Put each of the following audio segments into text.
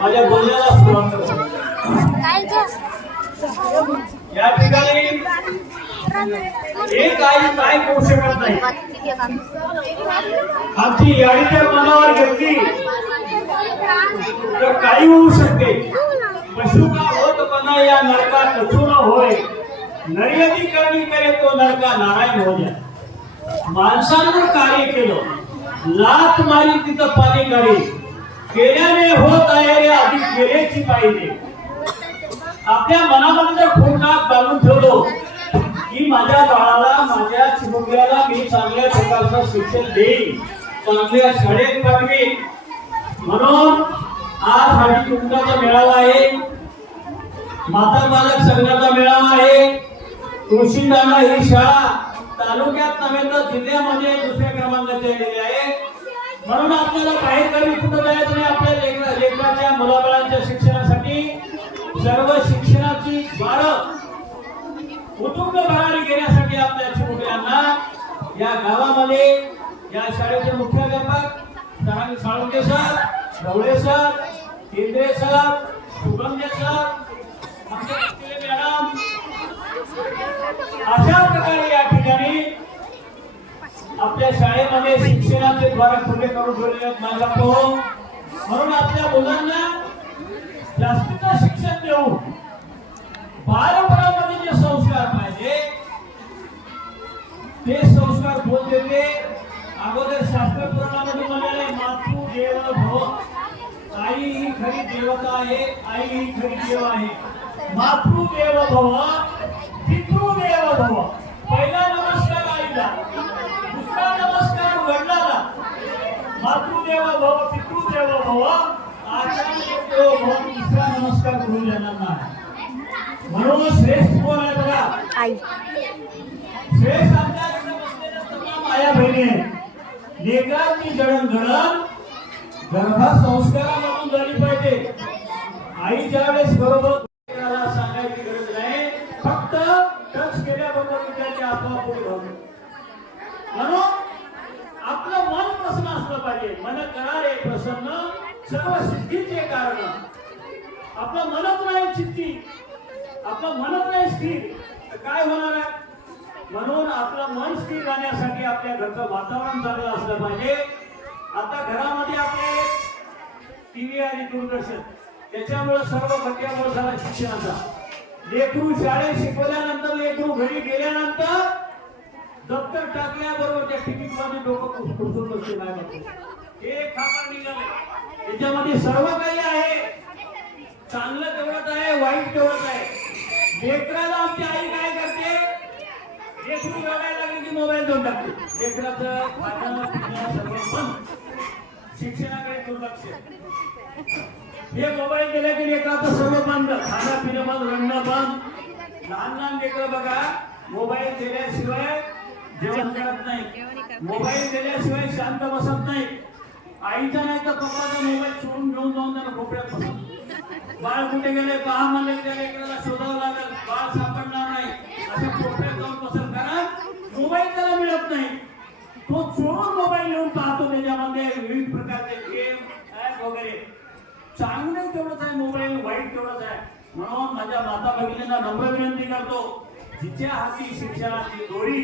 माझ्या बोलण्याला सुरुवात करतो. या ठिकाणी एक आई काय करू शकत नाही. आमची याडी जर मनावर घेतली तर काही होऊ शकते. पशु का होतपणा या नरका कछु न होय, नर्यती करणी करे तो नरका नारायण हो जाय. माणसानं कार्य केलं, लाथ मारी तिथं पाणी काढी, केल्याने होत आहे रे अधिक केल्याची पाहिजे. आपल्या मनामध्ये जर खोटात बांधून ठेवलो की माझ्या बाळाला, माझ्या चिमुकल्याला मी चांगल्या प्रकारचं शिक्षण देईन, चांगल्या शाळेत पाठवीन, म्हणून आज हळदी कुंकाचा मेळावा आहे, माता बालक संघाचा मेळावा आहे. तुळशीदांडा ही शाळा तालुक्यात नव्हे तर जिल्ह्यामध्ये दुसऱ्या क्रमांकाची आलेली आहे. म्हणून आपल्याला बाहेर गावी कुठं जायचं नाही. आपल्या लेकराच्या मुलाबाळांच्या शिक्षणासाठी सर्व शिक्षणाची द्वारं उतुंग भरारी घेण्यासाठी आपल्या चिमुकल्यांना या गावामध्ये या शाळेचे मुख्याध्यापक साळुंके सर, ढवळे सर, केंद्रे सर, सुगंधे सर, मॅडम अशा प्रकारे या ठिकाणी आपल्या शाळेमध्ये शिक्षणाचे द्वार खुले करून ठेवलेले आहेत. माझा भाऊ म्हणून आपल्या मुलांना जास्तीचं शिक्षण देऊन बालपणामध्ये जे संस्कार पाहिजे ते संस्कार बोल देते. अगोदर शास्त्र पुराणामध्ये म्हणाले मातृ देव भव, आई ही खरी देवता आहे, आई ही खरी देव आहे. मातृ देव भव, पितृ देव भव. पहिला नमस्कार आईला, दुसरा नमस्कार वडिलाला. मातृदेव भव, पितृदेव भव, आचार्य देव भव, तिसरा नमस्कार गुरुजनांना. म्हणून श्रेष्ठ कोण आहे बघा, आई. श्रेष्ठ आमच्याकडे बसलेल्या तमाम आया बहिणी आहेत. लेकरांची जडणघडण गर्भसंस्कारामधून झाली पाहिजे. आई ज्यावेळेस बरोबर सांगायची गरज नाही, फक्त टच केल्याबरोबर विद्यार्थी आपोआप पुढे धावतो. म्हणून आपलं मन प्रसन्न असलं पाहिजे. मन करारे प्रसन्न सर्व सिद्धीचे कारण. आपलं मनच नाही चित्ती, आपलं मनच नाही स्थिर तर काय होणार आहे. म्हणून आपलं मन स्थिर राहण्यासाठी आपल्या घरचं वातावरण चांगलं असलं पाहिजे. आता घरामध्ये आपले टीव्ही आणि दूरदर्शन त्याच्यामुळे सर्व घटकामुळे झाला शिक्षणाचा. लेकरू शाळेत शिकवल्यानंतर, लेकरू घरी गेल्यानंतर दप्तर टाकल्याबरोबर त्या टिकीट मध्ये डोकं खुरसून बसते. काय बघतो एक खापर निघाले, त्याच्यामध्ये सर्व काही आहे. चांगलं तेवढंच आहे, वाईट तेवढंच आहे. लेकराला आमची आई काय करते, लेकरू रडायला लागली की मोबाईल देऊन टाकते. लेकराचं खाणं पिणं सगळं बंद, शिक्षणाकडे दुर्लक्ष. हे मोबाईल दिले की लेकराचं सर्व बंद, खाणं पिणं बंद, रडणं बंद. लहान लहान लेकरं बघा मोबाईल दिल्याशिवाय जेवण करत नाही, मोबाईल दिल्याशिवाय शांत बसत नाही. आईचा नाही तर पप्पाचा मोबाईल चोरून घेऊन जाऊन त्याला कोपऱ्यात बसत. बाळ कुठे गेले पहा म्हणले की त्या लेकराला शोधावं लागेल, बाळ सापडणार नाही. असं कोपऱ्यात जाऊन बसत, कारण मोबाईल त्याला मिळत नाही. तो चोरून मोबाईल घेऊन पाहतो, त्याच्यामध्ये विविध प्रकारचे गेम ऍप वगैरे. चांगलं तेवढंच आहे मोबाईल, वाईट तेवढंच आहे. म्हणून माझ्या माता भगिनींना नम्र विनंती करतो, जिच्या हाती शिक्षणाची दोरी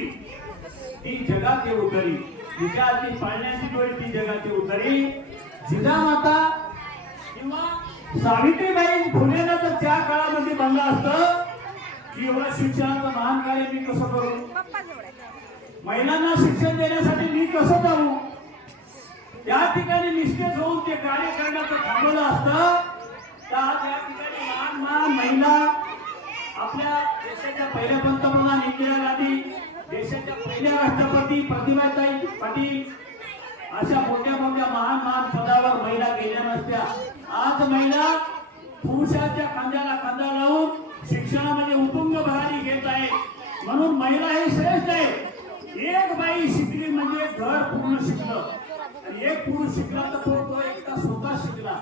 ती जगात उतरी, जिच्या हाती पाळण्याची दोरी ती जगात उतरी. जिजामाता किंवा सावित्रीबाई फुलेनं तर त्या काळामध्ये बनलं असतं की एवढं शिक्षणाचं महान कार्य मी कसं करू, महिलांना शिक्षण देण्यासाठी मी कसं जाऊ. त्या ठिकाणी निष्ठेच होऊन ते कार्य करण्याचं थांबवलं असतं. त्या ठिकाणी महान महान महिला, आपल्या देशाच्या पहिल्या पंतप्रधान इंदिरा गांधी, देशाच्या पहिल्या राष्ट्रपती प्रतिभाताई पाटील, अशा मोठ्या मोठ्या महान महान पदावर महिला गेल्या नसत्या. आज महिला पुरुषाच्या खांद्याला खांदा लावून शिक्षणामध्ये उतुंग भरारी घेत आहे. म्हणून महिला हे श्रेष्ठ आहे. एक बाई शिकली म्हणजे घर पूर्ण शिकलं, आणि एक पुरुष शिकला तर तो एकटा स्वतः शिकला.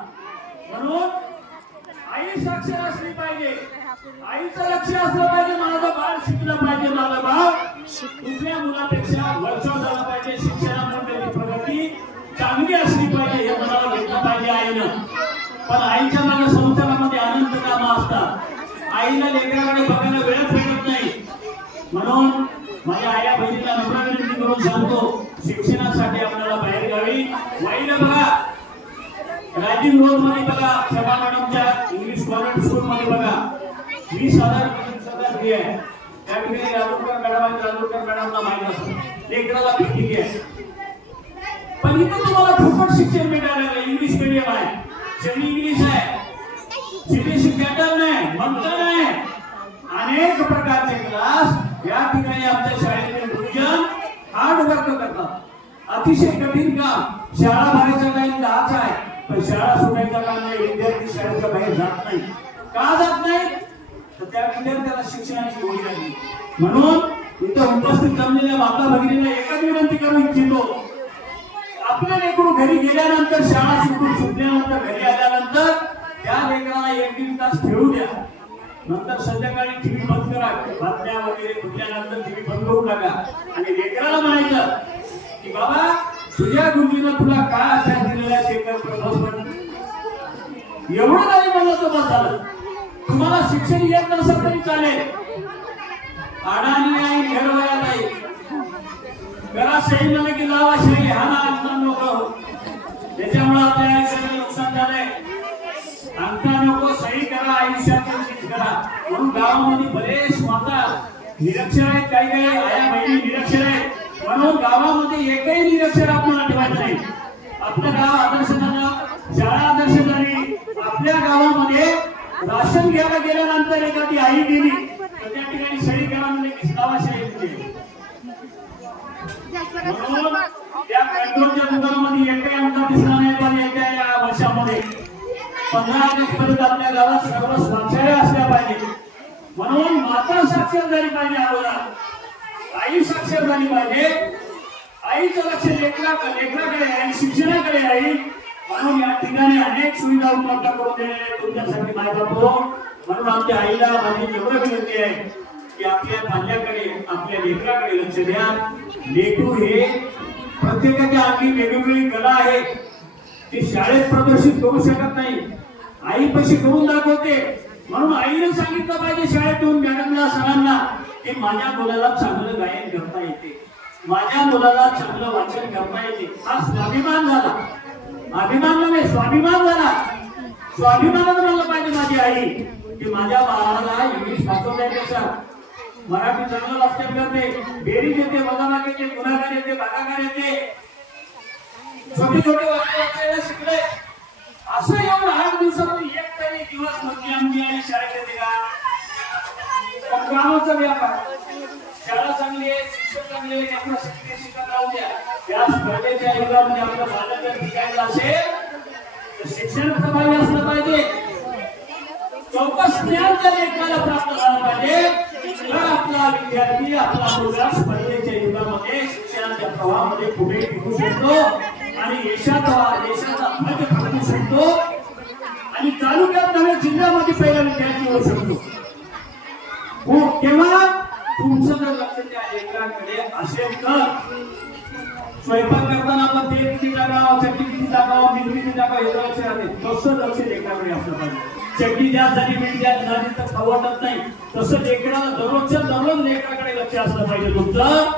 म्हणून आई साक्षर असली पाहिजे, आईचं लक्ष असलं पाहिजे माझं बाळ शिकलं पाहिजे माझा भाव, दुसऱ्या मुलापेक्षा वरचढ झाला पाहिजे, शिक्षणामध्ये त्याची प्रगती चांगली असली पाहिजे हे मनाला घेतलं पाहिजे आईनं. पण आईच्या मागे संसारामध्ये अनंत कामं असतात, आईला लेकराकडे बघायला वेळच भेटत नाही. म्हणून माझ्या आया बहिणीला नम्र विनंती करून सांगतो, शिक्षणासाठी आपल्याला बाहेर गावी वाईला बघा, राजीव रोड मध्ये बघा, शबा मॅडमच्या इंग्लिश कॉन्व्हेंट स्कूल मध्ये बघा 20,000 फी आहे. त्या ठिकाणी राजूरकर मॅडमला माहित असतं लेकराला फी आहे. पण इथं तुम्हाला फुकट शिक्षण मिळालं, इंग्लिश मीडियम आहे, सेमी इंग्लिश आहे, सीबीएसई पॅटर्न आहे, मंत्र आहे, अनेक प्रकारचे क्लास या ठिकाणी आमच्या शाळेतील गुरुजन हार्ड वर्क करतात. अतिशय कठीण काम. शाळा भरायचा टाइम 10चा आहे, पण शाळा सोडायचा काम नाही. विद्यार्थी शाळेच्या बाहेर जात नाही. का जात नाही? तर त्या विद्यार्थ्याला शिक्षणाची ओढ लागली. म्हणून इथं उपस्थित जमलेल्या माता भगिनींना एकच विनंती करू इच्छितो, आपल्या लेकरू घरी गेल्यानंतर, शाळा सुटल्यानंतर, घरी आल्यानंतर त्या लेकराला 1-1.5 तास खेळू द्या. नंतर संध्याकाळी टीव्ही बंद करा, बातम्या वगैरे कुठल्यानंतर टीव्ही बंद करून टाका आणि लेकराला म्हणायचं की बाबा तुझ्या गुरुजीनं तुला काय अभ्यास दिलेला आहे ते कर. एवढं नाही म्हणलं तर बस झालं. तुम्हाला शिक्षण येत नसेल तरी चालेल, अडाणी नाही, घरवया नाही, करा सही म्हणे की लावा सही, हा ना अंगण नको. त्याच्यामुळे आपल्याला सगळं नुकसान झालंय. अंगठा नको, सही करा, आयुष्यात करा. म्हणून गावामध्ये बरेच माता निरक्षर आहेत, काही आया बहिणी निरक्षर आहेत. म्हणून गावामध्ये एकही निरक्षर आपल्याला ठेवायचं नाही. आपलं गाव आदर्श झालं, शाळा आदर्श झाली. आपल्या गावामध्ये राशन घ्यायला गेल्यानंतर एखादी आई गेली तर त्या ठिकाणी सही करा म्हणजे की लावा सही केली. म्हणून त्या पेट्रोलच्या दुकानामध्ये एकही आमदार दिसला नाही, पण येत्या या वर्षामध्ये 15 ऑगस्ट पर्यंत आपल्या गावात सर्व शौचालय असल्या पाहिजे. म्हणून माता साक्षर झाली पाहिजे, अगोदर आई साक्षर झाली पाहिजे. आईचं लक्ष लेकराकडे आहे, शिक्षणाकडे आहे. म्हणून या ठिकाणी अनेक सुविधा उपलब्ध करून देणे तुमच्यासाठी मायबापो. म्हणून आमच्या आईला माझी एवढं विनंती आहे की आपल्या पाल्याकडे, आपल्या लेकराकडे लक्ष द्या. लेकरू हे प्रत्येकाच्या अंगी वेगवेगळी कला आहे, ती शाळेत प्रदर्शित करू शकत नाही, आई पैसे करून दाखवते. म्हणून आईने सांगितलं पाहिजे शाळेतून मॅडमला, सरांना की माझ्या मुलाला चांगलं गायन करता येते, माझ्या मुलाला चांगलं वाचन करता येते. हा स्वाभिमान झाला, अभिमान नव्हे स्वाभिमान झाला. स्वाभिमानानं म्हणलं पाहिजे माझी आई की माझ्या बाळाला इंग्लिश वाचवता येते, सर मराठी चांगलं वाचन करते, बेरीज येते, वजाबाकी येते, गुणाकार येते, भागाकार येते, छोटे छोटे वाक्य शिकले. असं एवढं 8 दिवसातून एक तरी दिवस म्हणजे आमची आई शाळेत येते का? कामाचा व्यापार. शाळा चांगली आहे, शिक्षक चांगले आहे, आपलं शिक्षण राहू द्या. त्या स्पर्धेच्या युगामध्ये आपलं बालक जर टिकायचं असेल तर शिक्षण प्रभावी असलं पाहिजे. चौकस ज्ञान जर एकाला प्राप्त झालं पाहिजे तर आपला विद्यार्थी, आपला मुलगा स्पर्धेच्या युगामध्ये शिक्षणाच्या प्रवाहामध्ये पुढे टिकू शकतो आणि देशाचा ध्वज फडकू शकतो आणि तालुक्यात नव्हे जिल्ह्यामध्ये पहिला विद्यार्थी होऊ शकतो. केव्हा तुमचं जर लक्ष त्या लेकरांकडे असेल तर स्वयंपाक करताना आपण तेल किती टाकावं, चटणी किती टाकावं, मीठ किती टाकावं हे लक्ष राहते. तसं लक्ष लेकराकडे असलं पाहिजे. चटणी जास्त झाली, मीठ जास्त झाली तर खाऊ वाटत नाही. तसं लेकराला दररोज लेकराकडे लक्ष असलं पाहिजे. तुमचं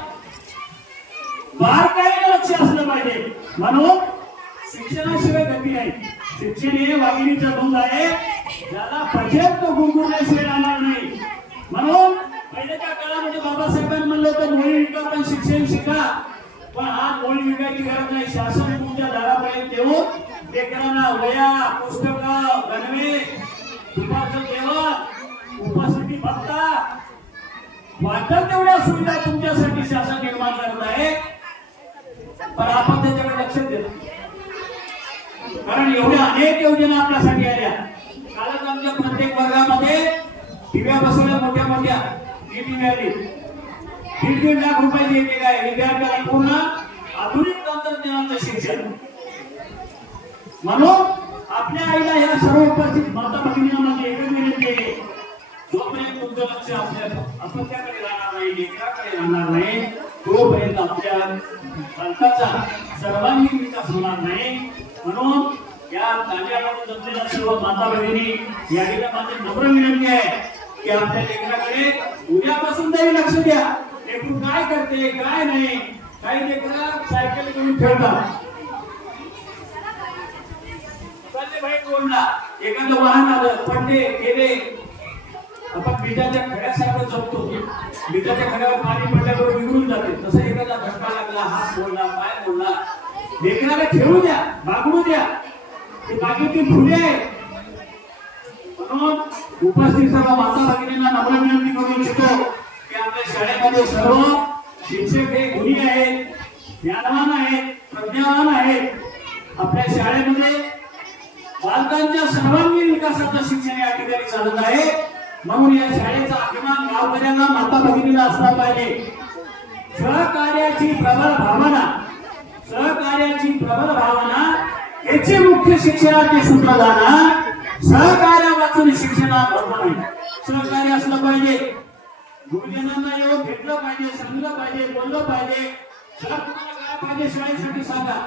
बारकाईने लक्ष असलं पाहिजे. म्हणून शिक्षणाशिवाय गती नाही. शिक्षण हे वाघिणीचं दूध आहे, ज्याला पचेल तो गुंगुरल्याशिवाय राहणार नाही. म्हणून पहिल्याच्या काळामध्ये बाबासाहेबांनी म्हणलं होतं मोळी विका पण शिक्षण शिका. पण आज मोळी विकायची गरज नाही. शासन तुमच्या दारापर्यंत येऊन लेकरांना वया, पुस्तकं, गणवेश, दुपारचं जेवण, उपासाठी भत्ता, वाटत तेवढ्या सुविधा तुमच्यासाठी शासन निर्माण करत आहे. पण आपण त्याच्याकडे लक्ष देत नाही. कारण एवढ्या अनेक योजना आपल्यासाठी आल्या. कालच आमच्या प्रत्येक वर्गामध्ये टीव्या बसवल्या, मोठ्या मोठ्या टीव्ही मिळाली. 1.5 लाख रुपये देते काय विद्यार्थ्याला पूर्ण आधुनिक तंत्रज्ञानाचं शिक्षण. म्हणून आपल्या आईला या सर्व उपस्थित माता भगिनींना एकच विनंती आहे, जोपर्यंत तुमचं लक्ष आपल्या आपण त्याकडे लेकराकडे राहणार नाही तोपर्यंत आपल्या भारताचा सर्वांगीण विकास होणार नाही. म्हणून या ताज्यामध्ये जमलेल्या सर्व माता भगिनी या ठिकाणी माझी नम्र विनंती आहे की आपल्या लेकराकडे उद्यापासून तरी लक्ष द्या. लेकरू काय करते काय नाही. काही लेकरं सायकल घेऊन खेळतात, बाहेर रोडला एखादं वाहन आलं पडले गेले, आपण बिटाच्या खड्यासारखं जगतो. बिटाच्या खड्यावर पाणी पडल्याबरोबर विघळून जाते. तसं एखादा धक्का लागला, हात मोडला, पाय मोडला, लेकराला खेळू द्या, बागडू द्या. ते बागेतील फुले आहेत. म्हणून उपस्थित सर्व माता भगिनींना नम्र विनंती करू इच्छितो की आपल्या शाळेमध्ये सर्व शिक्षक हे गुणी आहेत, ज्ञानवान आहेत, प्रज्ञावान आहेत. आपल्या शाळेमध्ये बालकांच्या सर्वांगीण विकासाचं शिक्षण या ठिकाणी चालत आहे. म्हणून या शाळेचा अभिमान गावकऱ्यांना माता भगिनीला असला पाहिजे. सहकार्याची प्रबळ भावना, सहकार्याची प्रबळ भावना याचे मुख्य शिक्षणाचे सूत्रधार. सहकार्य वाचून शिक्षणात धर्म नाही. सहकार्य असलं पाहिजे. गुरुजनांना येऊन भेटलं पाहिजे, सांगलं पाहिजे, बोललं पाहिजे. सर तुम्हाला काय पाहिजे शाळेसाठी सांगा.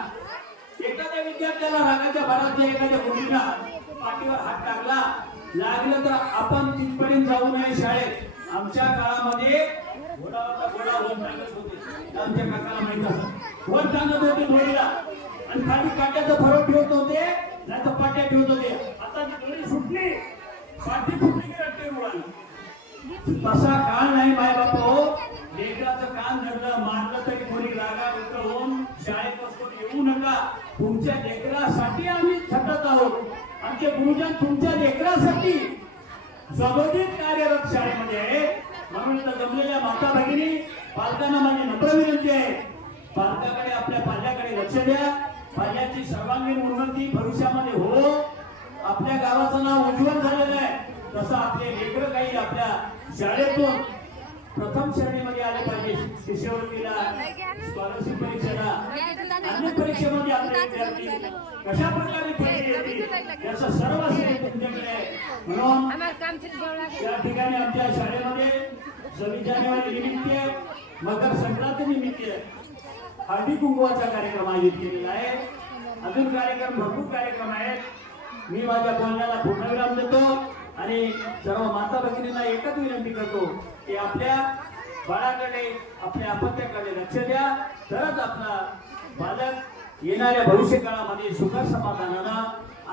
एखाद्या विद्यार्थ्याला रागाच्या भरात एखाद्या मुलीला पाठीवर हात टाकला लागलं तर आपण तिथपर्यंत जाऊ नये शाळेत. आमच्या काळामध्ये घोडावरचा घोडा वर टाकत होते. आमच्या काकाला माहित असं वर टाकत होते घोडीला आणि खाली काट्याचं फरक ठेवत होते, नाही तर पाट्या ठेवत होते. आता ती घोडी सुटली, पाठी फुटली की रट्टे उडाली. तसा काळ नाही माय बापा. लेकराचं कान धरलं मारलं तरी कोणी रागा होऊन शाळेत बसून येऊ नका. तुमच्या लेकरासाठी आम्ही झटत आहोत. आमचे गुरुजन तुमच्या लेकरासाठी सदोदित कार्यरत शाळेमध्ये आहे. म्हणून जमलेल्या माता भगिनी पालकांना माझी नम्र विनंती आहे, पालकाकडे आपल्या पाल्याकडे लक्ष द्या. पाल्याची सर्वांगीण उन्नती भविष्यामध्ये हो. आपल्या गावाचं नाव उज्ज्वल झालेलं आहे. तसं आपले लेकर काही आपल्या शाळेतून प्रथम श्रेणीमध्ये आले पाहिजे. शिष्यवृत्तीला, स्कॉलरशिप परीक्षेला, अन्य परीक्षेमध्ये आपले विद्यार्थी कशा प्रकारे परीक्षा येतील याचं सर्व श्रेय तुमच्याकडे आहे. म्हणून या ठिकाणी आमच्या शाळेमध्ये 26 जानेवारी निमित्त, मकर संक्रांती निमित्त हळदी कुंकवाचा कार्यक्रम आयोजित केलेला आहे. अजून कार्यक्रम भरपूर कार्यक्रम आहेत. मी माझ्या बोलण्याला पूर्णविराम देतो आणि सर्व माता भगिनींना एकच विनंती करतो की आपल्या बाळाकडे, आपल्या अपत्याकडे लक्ष द्या. तरच आपला बालक येणाऱ्या भविष्य काळामध्ये सुख समाधानानं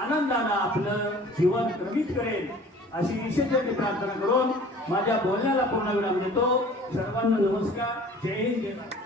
आनंदानं आपलं जीवन क्रमित करेल अशी विशेष प्रार्थना करून माझ्या बोलण्याला पूर्णविराम देतो. सर्वांना नमस्कार. जय हिंद, जय भारत.